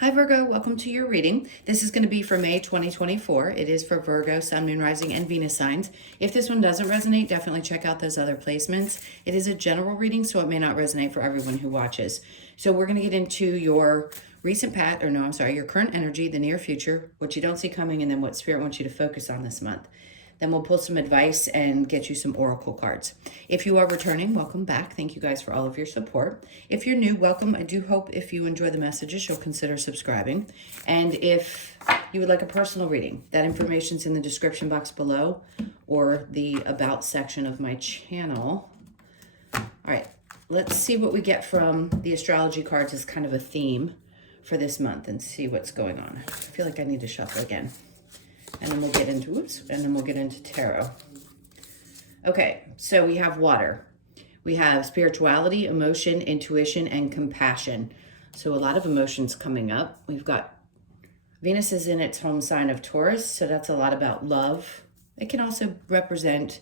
Hi Virgo, welcome to your reading. This is going to be for May 2024. It is for Virgo, Sun, Moon, Rising, and Venus signs. If this one doesn't resonate, definitely check out those other placements. It is a general reading, so it may not resonate for everyone who watches. So we're going to get into your your current energy, the near future, what you don't see coming, and then what Spirit wants you to focus on this month. Then we'll pull some advice and get you some oracle cards. If you are returning, welcome back. Thank you guys for all of your support. If you're new, welcome. I do hope if you enjoy the messages, you'll consider subscribing. And if you would like a personal reading, that information's in the description box below or the about section of my channel. All right, let's see what we get from the astrology cards as kind of a theme for this month and see what's going on. I feel like I need to shuffle again. And then we'll get into tarot. Okay, so we have water. We have spirituality, emotion, intuition, and compassion. So a lot of emotions coming up. We've got Venus is in its home sign of Taurus, so that's a lot about love. It can also represent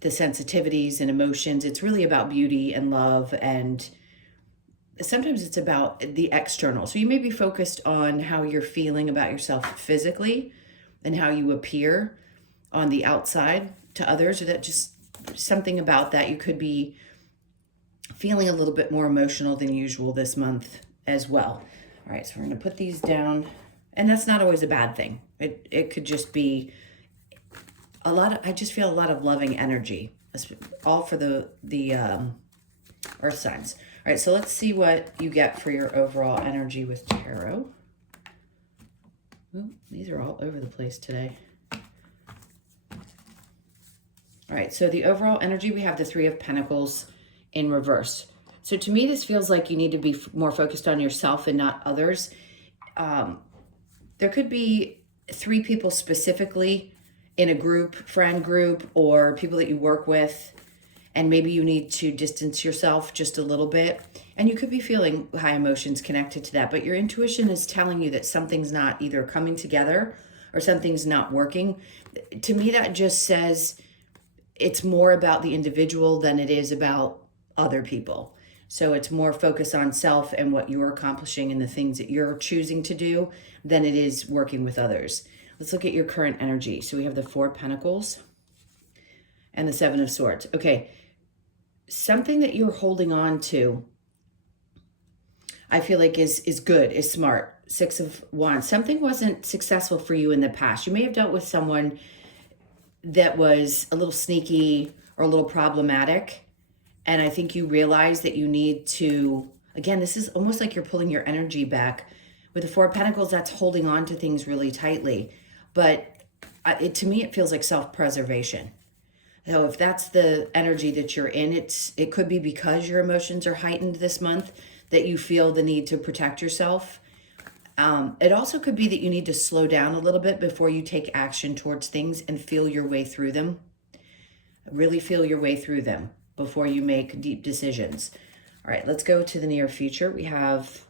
the sensitivities and emotions. It's really about beauty and love, and sometimes it's about the external. So you may be focused on how you're feeling about yourself physically and how you appear on the outside to others, or that just something about that. You could be feeling a little bit more emotional than usual this month as well. All right, so we're going to put these down, and that's not always a bad thing. It could just be I just feel a lot of loving energy, all for the earth signs. All right, so let's see what you get for your overall energy with tarot. Ooh, these are all over the place today. All right, so the overall energy, we have the Three of Pentacles in reverse. So to me, this feels like you need to be more focused on yourself and not others. There could be three people specifically in a group, friend group, or people that you work with, and maybe you need to distance yourself just a little bit. And you could be feeling high emotions connected to that, but your intuition is telling you that something's not either coming together or something's not working. To me, that just says it's more about the individual than it is about other people. So it's more focused on self and what you're accomplishing and the things that you're choosing to do than it is working with others. Let's look at your current energy. So we have the Four of Pentacles and the Seven of Swords. Okay. Something that you're holding on to, I feel like is good, is smart. Six of Wands. Something wasn't successful for you in the past. You may have dealt with someone that was a little sneaky or a little problematic. And I think you realize that you need to, again, this is almost like you're pulling your energy back. With the Four of Pentacles, that's holding on to things really tightly. But to me, it feels like self-preservation. So if that's the energy that you're in, it could be because your emotions are heightened this month that you feel the need to protect yourself. It also could be that you need to slow down a little bit before you take action towards things and feel your way through them. Really feel your way through them before you make deep decisions. All right, let's go to the near future. We have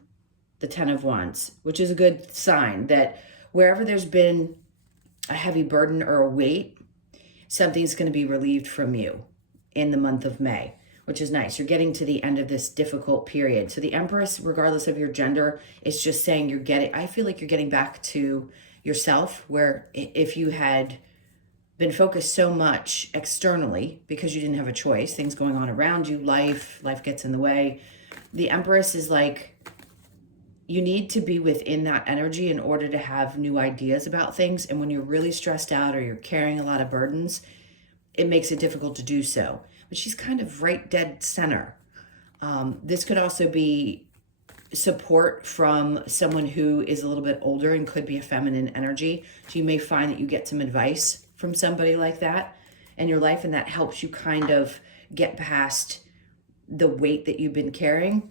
the Ten of Wands, which is a good sign that wherever there's been a heavy burden or a weight, something's going to be relieved from you in the month of May, which is nice. You're getting to the end of this difficult period. So the Empress, regardless of your gender, is just saying I feel like you're getting back to yourself, where if you had been focused so much externally because you didn't have a choice, things going on around you, life gets in the way. The Empress is like, you need to be within that energy in order to have new ideas about things. And when you're really stressed out or you're carrying a lot of burdens, it makes it difficult to do so. But she's kind of right dead center. This could also be support from someone who is a little bit older and could be a feminine energy. So you may find that you get some advice from somebody like that in your life, and that helps you kind of get past the weight that you've been carrying.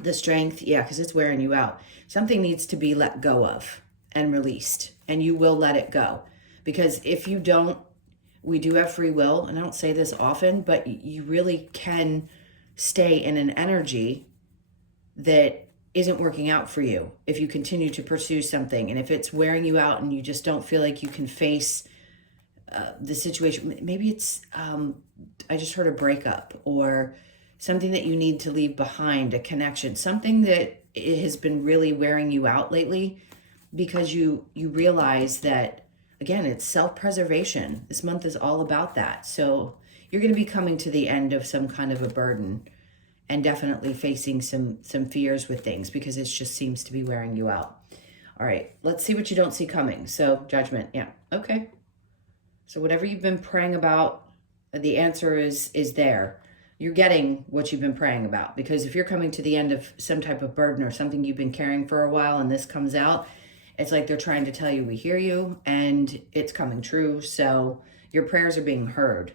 The strength, yeah, because it's wearing you out. Something needs to be let go of and released, and you will let it go. Because if you don't, we do have free will, and I don't say this often, but you really can stay in an energy that isn't working out for you if you continue to pursue something. And if it's wearing you out and you just don't feel like you can face the situation, maybe it's, I just heard a breakup or something that you need to leave behind, a connection, something that it has been really wearing you out lately, because you realize that, again, it's self-preservation. This month is all about that. So you're going to be coming to the end of some kind of a burden, and definitely facing some fears with things, because it just seems to be wearing you out. All right, let's see what you don't see coming. So Judgment, yeah, okay. So whatever you've been praying about, the answer is there. You're getting what you've been praying about, because if you're coming to the end of some type of burden or something you've been carrying for a while and this comes out, it's like they're trying to tell you, we hear you, and it's coming true. So your prayers are being heard.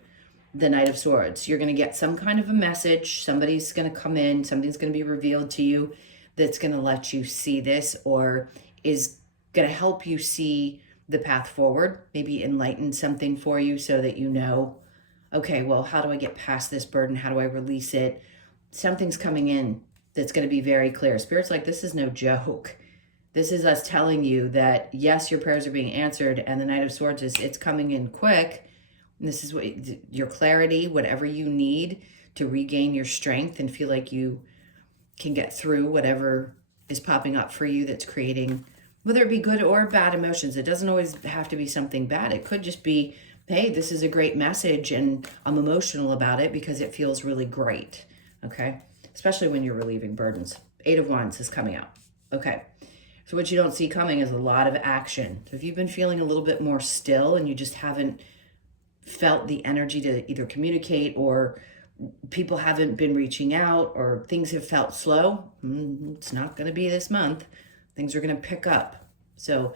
The Knight of Swords, you're going to get some kind of a message. Somebody's going to come in, something's going to be revealed to you that's going to let you see this, or is going to help you see the path forward, maybe enlighten something for you so that you know, okay, well, how do I get past this burden? How do I release it? Something's coming in that's going to be very clear. Spirit's like, this is no joke. This is us telling you that, yes, your prayers are being answered, and the Knight of Swords it's coming in quick. And this is what your clarity, whatever you need to regain your strength and feel like you can get through whatever is popping up for you that's creating, whether it be good or bad emotions. It doesn't always have to be something bad. It could just be, hey, this is a great message and I'm emotional about it because it feels really great, okay? Especially when you're relieving burdens. 8 of Wands is coming out, okay? So what you don't see coming is a lot of action. So if you've been feeling a little bit more still and you just haven't felt the energy to either communicate, or people haven't been reaching out, or things have felt slow, it's not going to be this month. Things are going to pick up. So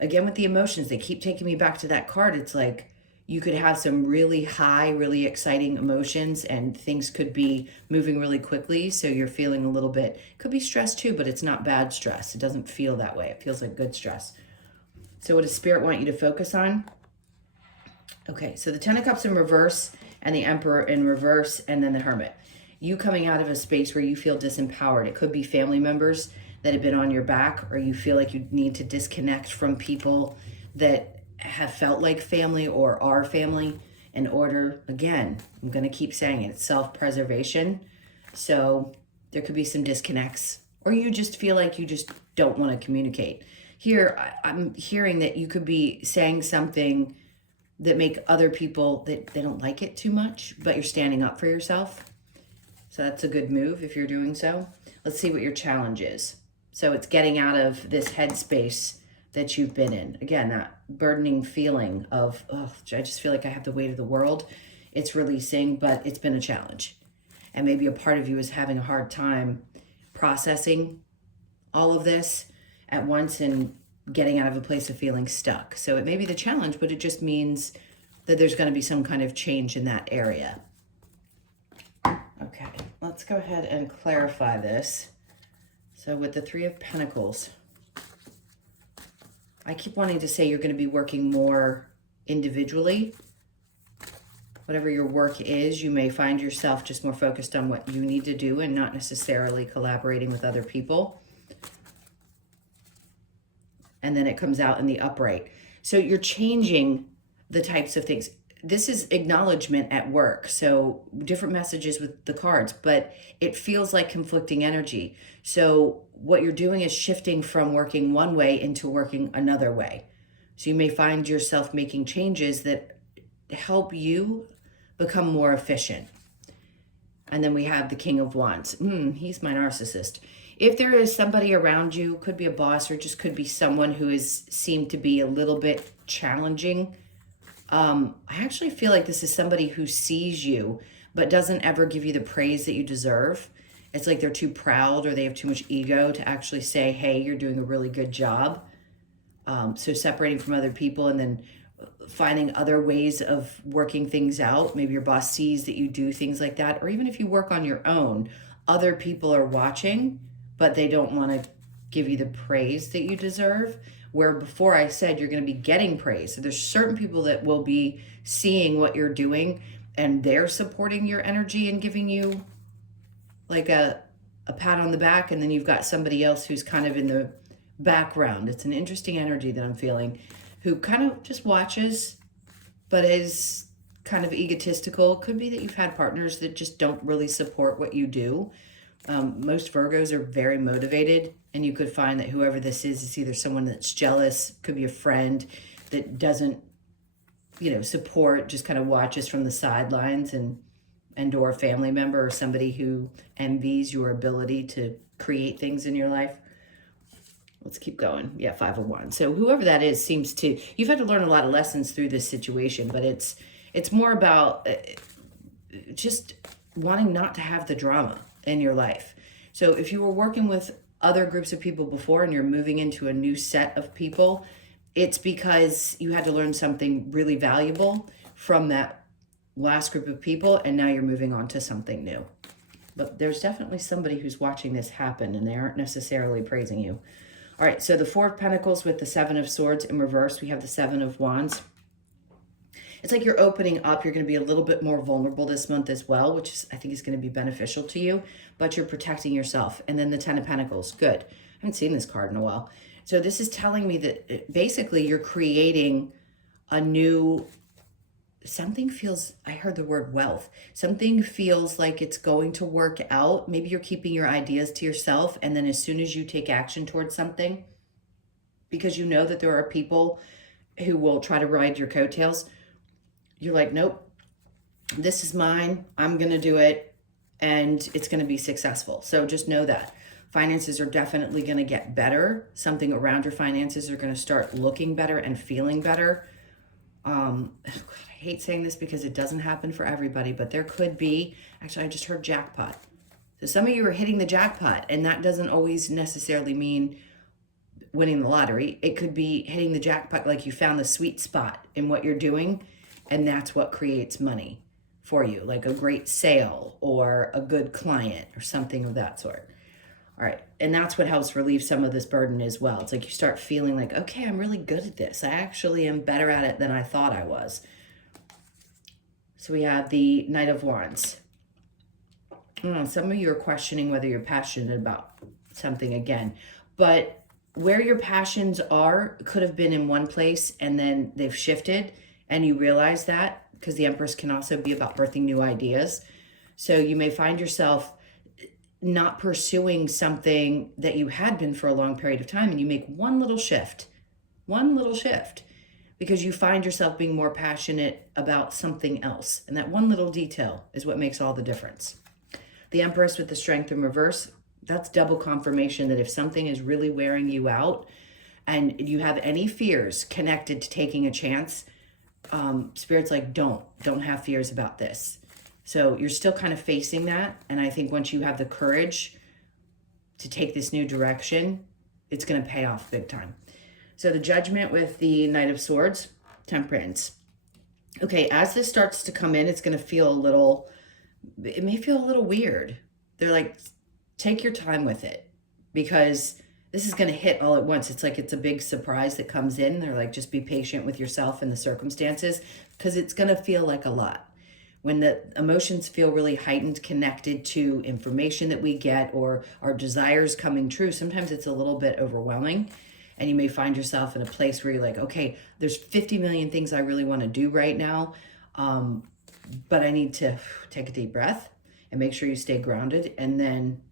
again, with the emotions, they keep taking me back to that card. It's like you could have some really high, really exciting emotions, and things could be moving really quickly. So you're feeling a little bit, could be stress too, but it's not bad stress. It doesn't feel that way. It feels like good stress. So what does Spirit want you to focus on? Okay, so the 10 of Cups in reverse and the Emperor in reverse, and then the Hermit. You coming out of a space where you feel disempowered. It could be family members that have been on your back, or you feel like you need to disconnect from people that have felt like family or are family in order, again, I'm going to keep saying it, it's self-preservation. So there could be some disconnects, or you just feel like you just don't want to communicate. Here, I'm hearing that you could be saying something that make other people, that they don't like it too much, but you're standing up for yourself. So that's a good move if you're doing so. Let's see what your challenge is. So it's getting out of this headspace that you've been in. Again, that burdening feeling of, oh, I just feel like I have the weight of the world. It's releasing, but it's been a challenge. And maybe a part of you is having a hard time processing all of this at once and getting out of a place of feeling stuck. So it may be the challenge, but it just means that there's going to be some kind of change in that area. Okay, let's go ahead and clarify this. So with the 3 of Pentacles, I keep wanting to say you're going to be working more individually. Whatever your work is, you may find yourself just more focused on what you need to do and not necessarily collaborating with other people. And then it comes out in the upright. So you're changing the types of things. This is acknowledgement at work. So different messages with the cards, but it feels like conflicting energy. So what you're doing is shifting from working one way into working another way. So you may find yourself making changes that help you become more efficient. And then we have the King of Wands. He's my narcissist. If there is somebody around you, could be a boss or just could be someone who is seemed to be a little bit challenging, I actually feel like this is somebody who sees you but doesn't ever give you the praise that you deserve. It's like they're too proud or they have too much ego to actually say, hey, you're doing a really good job. So separating from other people and then finding other ways of working things out. Maybe your boss sees that you do things like that. Or even if you work on your own, other people are watching, but they don't want to give you the praise that you deserve. Where before I said you're going to be getting praise. So there's certain people that will be seeing what you're doing and they're supporting your energy and giving you like a pat on the back. And then you've got somebody else who's kind of in the background. It's an interesting energy that I'm feeling, who kind of just watches, but is kind of egotistical. Could be that you've had partners that just don't really support what you do. Most Virgos are very motivated, and you could find that whoever this is, it's either someone that's jealous, could be a friend that doesn't, support, just kind of watches from the sidelines, and or a family member or somebody who envies your ability to create things in your life. Let's keep going. Yeah, Five of Wands. So whoever that is seems to, you've had to learn a lot of lessons through this situation, but it's more about just wanting not to have the drama in your life. So if you were working with other groups of people before and you're moving into a new set of people, it's because you had to learn something really valuable from that last group of people, and now you're moving on to something new. But there's definitely somebody who's watching this happen, and they aren't necessarily praising you. All right, so the Four of Pentacles with the Seven of Swords in reverse, we have the Seven of Wands. It's like you're opening up. You're going to be a little bit more vulnerable this month as well, which I think is going to be beneficial to you, but you're protecting yourself. And then the Ten of Pentacles. Good. I haven't seen this card in a while. So this is telling me that basically you're creating a new, something feels, I heard the word wealth. Something feels like it's going to work out. Maybe you're keeping your ideas to yourself, and then as soon as you take action towards something, because you know that there are people who will try to ride your coattails, you're like, nope, this is mine. I'm going to do it, and it's going to be successful. So just know that. Finances are definitely going to get better. Something around your finances are going to start looking better and feeling better. I hate saying this because it doesn't happen for everybody, but there could be, actually I just heard jackpot. So some of you are hitting the jackpot, and that doesn't always necessarily mean winning the lottery. It could be hitting the jackpot, like you found the sweet spot in what you're doing, and that's what creates money for you, like a great sale or a good client or something of that sort. All right, and that's what helps relieve some of this burden as well. It's like you start feeling like, okay, I'm really good at this. I actually am better at it than I thought I was. So we have the Knight of Wands. Some of you are questioning whether you're passionate about something again, but where your passions are could have been in one place and then they've shifted, and you realize that, because the Empress can also be about birthing new ideas. So you may find yourself not pursuing something that you had been for a long period of time, and you make one little shift, because you find yourself being more passionate about something else. And that one little detail is what makes all the difference. The Empress with the Strength in reverse, that's double confirmation that if something is really wearing you out and you have any fears connected to taking a chance, Spirit's like, don't have fears about this. So you're still kind of facing that. And I think once you have the courage to take this new direction, it's going to pay off big time. So the Judgment with the Knight of Swords, Temperance. Okay, as this starts to come in, it's going to feel it may feel a little weird. They're like, take your time with it, because this is going to hit all at once. It's like it's a big surprise that comes in. They're like, just be patient with yourself and the circumstances, because it's going to feel like a lot. When the emotions feel really heightened, connected to information that we get or our desires coming true, sometimes it's a little bit overwhelming. And you may find yourself in a place where you're like, okay, there's 50 million things I really want to do right now. But I need to take a deep breath and make sure you stay grounded, and then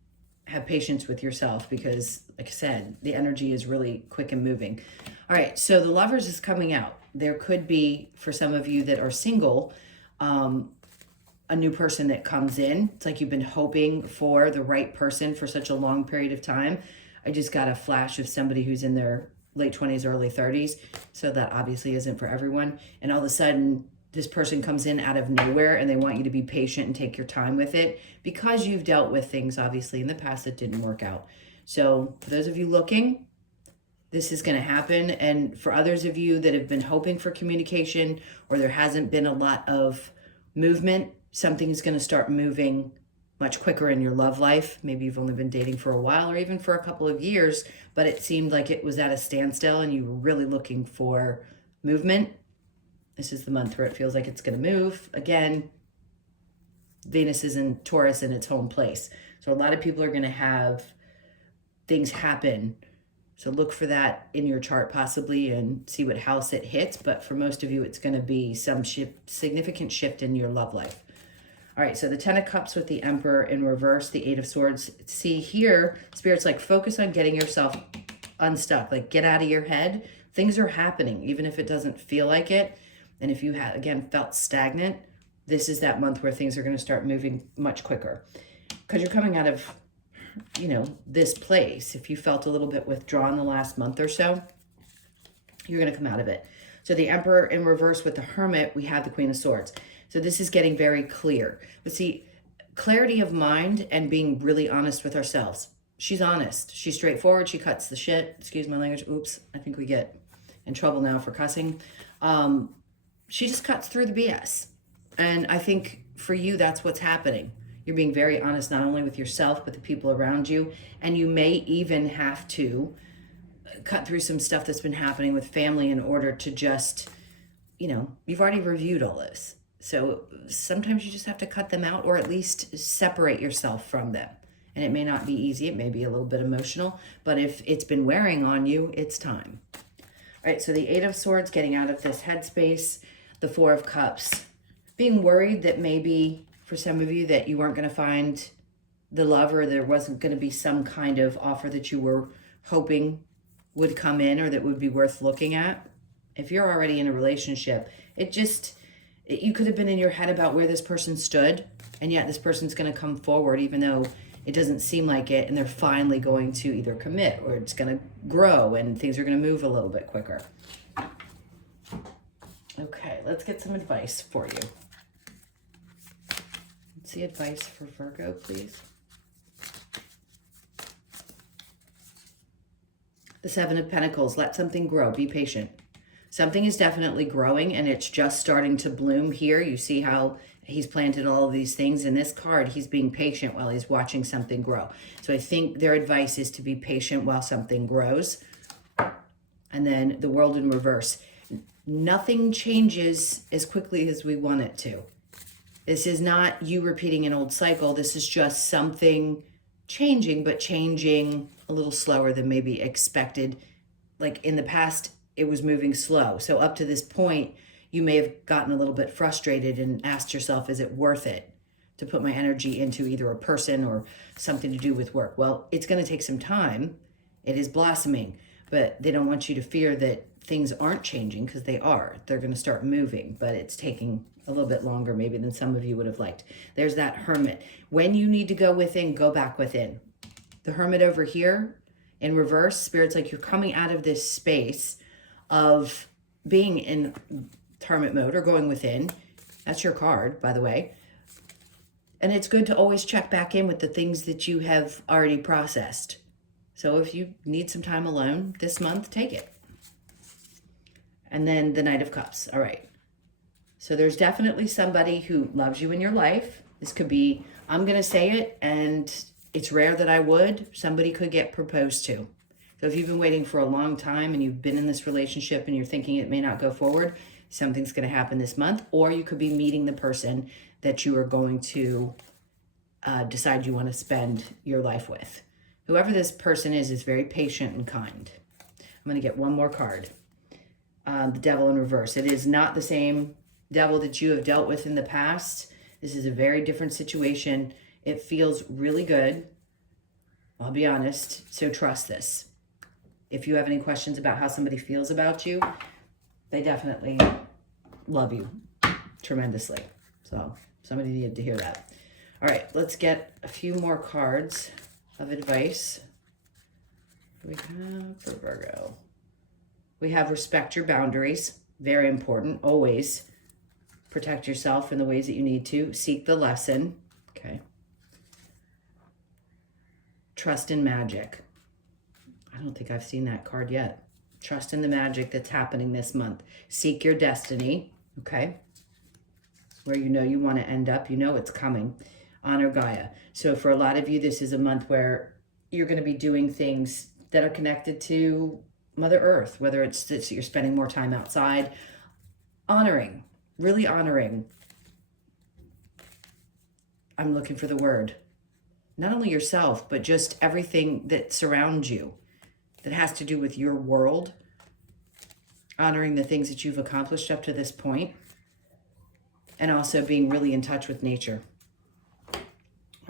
have patience with yourself, because like I said, the energy is really quick and moving. All right, so the Lovers is coming out. There could be, for some of you that are single, a new person that comes in. It's like you've been hoping for the right person for such a long period of time. I just got a flash of somebody who's in their late 20s, early 30s. So that obviously isn't for everyone. And all of a sudden, this person comes in out of nowhere, and they want you to be patient and take your time with it, because you've dealt with things obviously in the past that didn't work out. So for those of you looking, this is going to happen. And for others of you that have been hoping for communication, or there hasn't been a lot of movement, something is going to start moving much quicker in your love life. Maybe you've only been dating for a while, or even for a couple of years, but it seemed like it was at a standstill and you were really looking for movement. This is the month where it feels like it's going to move. Again, Venus is in Taurus in its home place. So a lot of people are going to have things happen. So look for that in your chart possibly, and see what house it hits. But for most of you, it's going to be some significant shift in your love life. All right, so the Ten of Cups with the Emperor in reverse, the Eight of Swords. See here, Spirit's like, focus on getting yourself unstuck. Like, get out of your head. Things are happening, even if it doesn't feel like it. And if you have, again, felt stagnant, this is that month where things are going to start moving much quicker. Because you're coming out of, you know, this place. If you felt a little bit withdrawn the last month or so, you're going to come out of it. So the Emperor in reverse with the Hermit, we have the Queen of Swords. So this is getting very clear. But see, clarity of mind and being really honest with ourselves. She's honest. She's straightforward. She cuts the shit. Excuse my language. Oops. I think we get in trouble now for cussing. She just cuts through the BS. And I think for you, that's what's happening. You're being very honest, not only with yourself, but the people around you. And you may even have to cut through some stuff that's been happening with family in order to just, you know, you've already reviewed all this. So sometimes you just have to cut them out, or at least separate yourself from them. And it may not be easy. It may be a little bit emotional, but if it's been wearing on you, it's time. All right, so the Eight of Swords, getting out of this headspace, the Four of Cups, being worried that maybe for some of you that you weren't going to find the love, or there wasn't going to be some kind of offer that you were hoping would come in or that would be worth looking at. If you're already in a relationship, you could have been in your head about where this person stood, and yet this person's going to come forward even though it doesn't seem like it, and they're finally going to either commit or it's going to grow and things are going to move a little bit quicker. Okay, let's get some advice for you. Let's see advice for Virgo, please. The Seven of Pentacles, let something grow, be patient. Something is definitely growing and it's just starting to bloom here. You see how he's planted all of these things. In this card, he's being patient while he's watching something grow. So I think their advice is to be patient while something grows. And then the World in reverse. Nothing changes as quickly as we want it to. This is not you repeating an old cycle. This is just something changing, but changing a little slower than maybe expected. Like in the past, it was moving slow. So up to this point, you may have gotten a little bit frustrated and asked yourself, is it worth it to put my energy into either a person or something to do with work? Well, it's going to take some time. It is blossoming, but they don't want you to fear that things aren't changing, because they are. They're going to start moving, but it's taking a little bit longer maybe than some of you would have liked. There's that Hermit. When you need to go within, go back within. The Hermit over here in reverse, Spirit's like you're coming out of this space of being in Hermit mode or going within. That's your card, by the way. And it's good to always check back in with the things that you have already processed. So if you need some time alone this month, take it. And then the Knight of Cups. All right. So there's definitely somebody who loves you in your life. This could be, I'm going to say it, and it's rare that I would. Somebody could get proposed to. So if you've been waiting for a long time and you've been in this relationship and you're thinking it may not go forward, something's going to happen this month. Or you could be meeting the person that you are going to decide you want to spend your life with. Whoever this person is very patient and kind. I'm going to get one more card. The Devil in reverse. It is not the same devil that you have dealt with in the past. This is a very different situation. It feels really good. I'll be honest. So trust this. If you have any questions about how somebody feels about you, they definitely love you tremendously. So somebody needed to hear that. All right, let's get a few more cards of advice. What do we have for Virgo? We have respect your boundaries. Very important. Always protect yourself in the ways that you need to. Seek the lesson. Okay. Trust in magic. I don't think I've seen that card yet. Trust in the magic that's happening this month. Seek your destiny. Okay. Where you know you want to end up. You know it's coming. Honor Gaia. So for a lot of you, this is a month where you're going to be doing things that are connected to Mother Earth, whether it's that you're spending more time outside, honoring, really honoring. I'm looking for the word. Not only yourself, but just everything that surrounds you that has to do with your world. Honoring the things that you've accomplished up to this point. And also being really in touch with nature.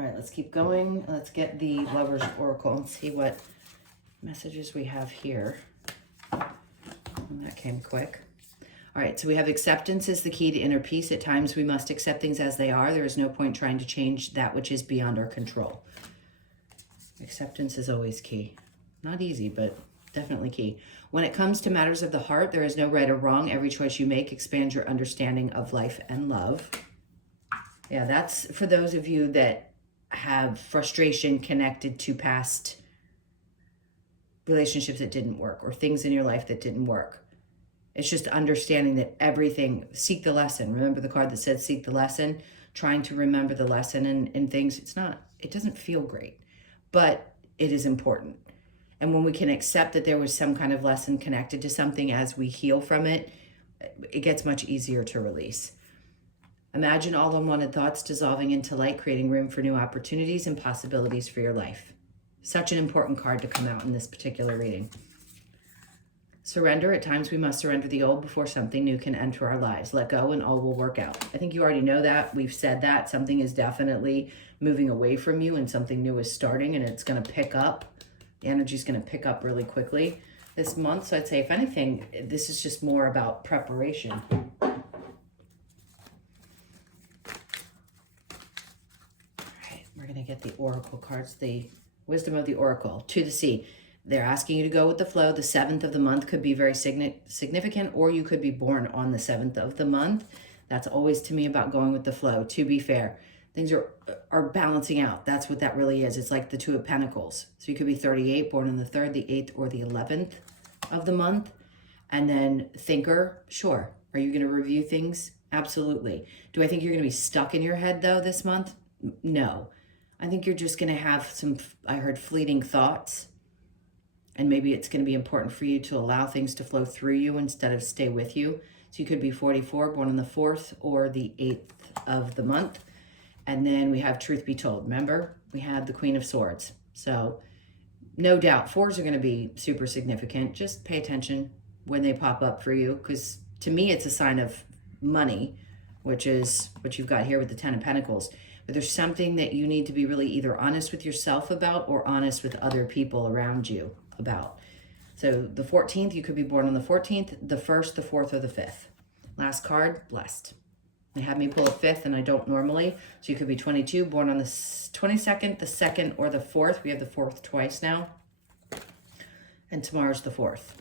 All right, let's keep going. Let's get the Lover's Oracle and see what messages we have here. And that came quick. All right, so we have acceptance is the key to inner peace. At times we must accept things as they are. There is no point trying to change that which is beyond our control. Acceptance is always key. Not easy, but definitely key. When it comes to matters of the heart, there is no right or wrong. Every choice you make expands your understanding of life and love. Yeah, that's for those of you that have frustration connected to past relationships that didn't work or things in your life that didn't work. It's just understanding that everything, seek the lesson. Remember the card that said seek the lesson? Trying to remember the lesson in things. It doesn't feel great, but it is important. And when we can accept that there was some kind of lesson connected to something as we heal from it, it gets much easier to release. Imagine all unwanted thoughts dissolving into light, creating room for new opportunities and possibilities for your life. Such an important card to come out in this particular reading. Surrender. At times we must surrender the old before something new can enter our lives. Let go and all will work out. I think you already know that. We've said that. Something is definitely moving away from you and something new is starting, and it's going to pick up. The energy is going to pick up really quickly this month. So I'd say, if anything, this is just more about preparation. All right, we're going to get the Oracle cards, the Wisdom of the Oracle. To the sea. They're asking you to go with the flow. The 7th of the month could be very significant, or you could be born on the 7th of the month. That's always, to me, about going with the flow. To be fair, things are balancing out. That's what that really is. It's like the Two of Pentacles. So you could be 38, born on the 3rd, the 8th, or the 11th of the month. And then thinker, sure. Are you going to review things? Absolutely. Do I think you're going to be stuck in your head, though, this month? No. I think you're just going to have some, I heard, fleeting thoughts. And maybe it's going to be important for you to allow things to flow through you instead of stay with you. So you could be 44, born on the 4th or the 8th of the month. And then we have Truth Be Told. Remember, we have the Queen of Swords. So no doubt 4s are going to be super significant. Just pay attention when they pop up for you, because to me it's a sign of money, which is what you've got here with the 10 of Pentacles. But there's something that you need to be really either honest with yourself about or honest with other people around you about. So the 14th, you could be born on the 14th, the 1st, the 4th, or the 5th. Last card, blessed. They have me pull a 5th, and I don't normally. So you could be 22, born on the 22nd, the 2nd, or the 4th. We have the 4th twice now. And tomorrow's the 4th,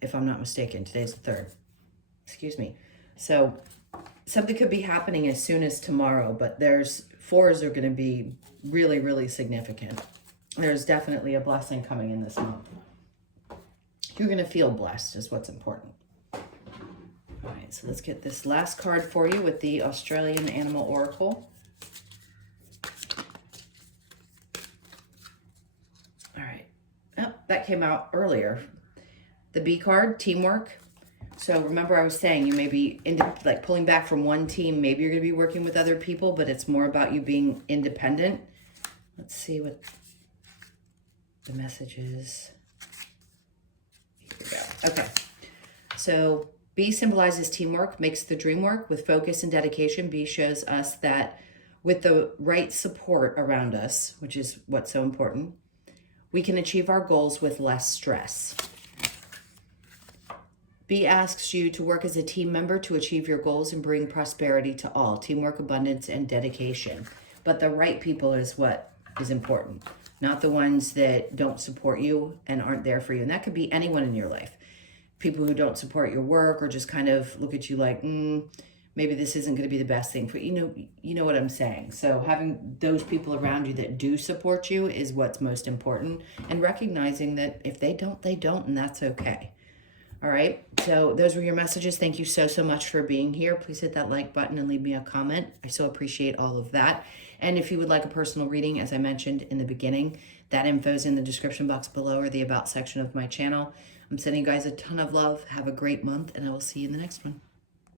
if I'm not mistaken. Today's the 3rd. Excuse me. So something could be happening as soon as tomorrow, but there's 4s are going to be really, really significant. There's definitely a blessing coming in this month. You're going to feel blessed is what's important. All right, so let's get this last card for you with the Australian Animal Oracle. All right. Oh, that came out earlier. The B card, teamwork. So remember I was saying you may be like pulling back from one team. Maybe you're going to be working with other people, but it's more about you being independent. Let's see what the message is. Here we go. Okay. So B symbolizes teamwork, makes the dream work. With focus and dedication, B shows us that with the right support around us, which is what's so important, we can achieve our goals with less stress. B asks you to work as a team member to achieve your goals and bring prosperity to all. Teamwork, abundance, and dedication. But the right people is what is important, not the ones that don't support you and aren't there for you. And that could be anyone in your life. People who don't support your work or just kind of look at you like, maybe this isn't going to be the best thing for you. You know what I'm saying? So having those people around you that do support you is what's most important. And recognizing that if they don't, they don't, and that's okay. All right, so those were your messages. Thank you so much for being here. Please hit that like button and leave me a comment. I so appreciate all of that. And if you would like a personal reading, as I mentioned in the beginning, that info is in the description box below or the About section of my channel. I'm sending you guys a ton of love. Have a great month, and I will see you in the next one.